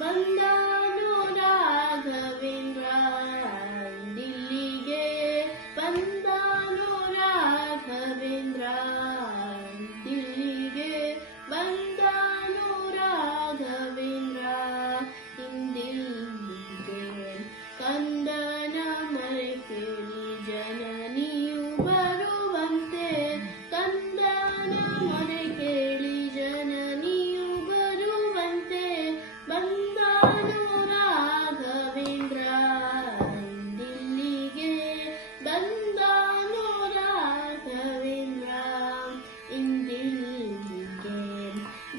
ಬಂದನು ರಾಘವೇಂದ್ರ ದಿಲ್ಲಿಗೆ ಬಂದನು ರಾಘವೇಂದ್ರ ದಿಲ್ಲಿಗೆ ಬಂದನು ರಾಘವೇಂದ್ರ ಇಂದಿಲ್ಲಿಗೆ ಕಂದನ ಮರೆ ಕೇಳಿ ಜನನಿಯು ಬರುವಂತೆ ಕಂದನ ಮೊರೆ ಕೇಳಿ ಜನನಿಯು ಬರುವಂತೆ ಬಂದನು ರಾಘವೇಂದ್ರ ದಿಲ್ಲಿಗೆ ಬಂದನು ರಾಘವೇಂದ್ರ ಇಂದಿಲ್ಲಿಗೆ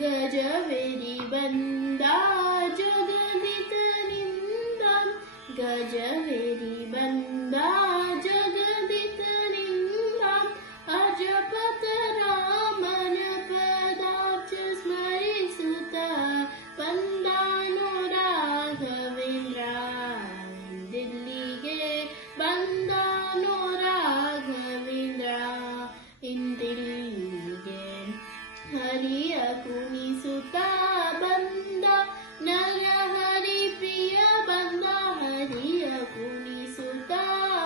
ಗಜವೇರಿ ಬಂದ ಜಗದಿತನಿಂದ ಗಜವೇರಿ ಬಂದ ಜಗದಿತನಿಂದ ಅಜಪತ ರಾಮನ ಪದಾಬ್ಜ ಸ್ಮರಿಸುತ್ತ ಬಂದನು ರಾಘವೇಂದ್ರ ದಿಲ್ಲಿಗೆ ಬಂದನು ರಾಘವೇಂದ್ರ ಇಂದಿಲ್ಲಿಗೆ ಹರಿಯ ಕುಣಿಸುತ್ತ ಬಂದ ನರಹರಿ ಪ್ರಿಯ ಬಂದ ಹರಿಯ ಕುಣಿಸುತ್ತ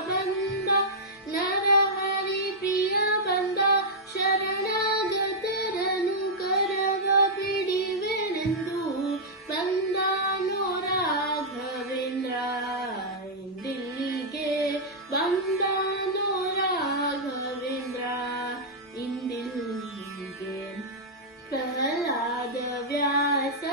ಬಂದ ನರಹರಿ ಪ್ರಿಯ ಬಂದ ಶರಣಾಗತರನು ಕರವ ಬಿಡಿವೆನೆಂದು ಬಂದನು ರಾಘವೇಂದ್ರ ದಿಲ್ಲಿಗೆ ಬಂದನು ರಾಘವೇಂದ್ರ ಇಂದಿಲ್ಲಿಗೆ ಪ್ರಹ್ಲಾದ ವ್ಯಾಸ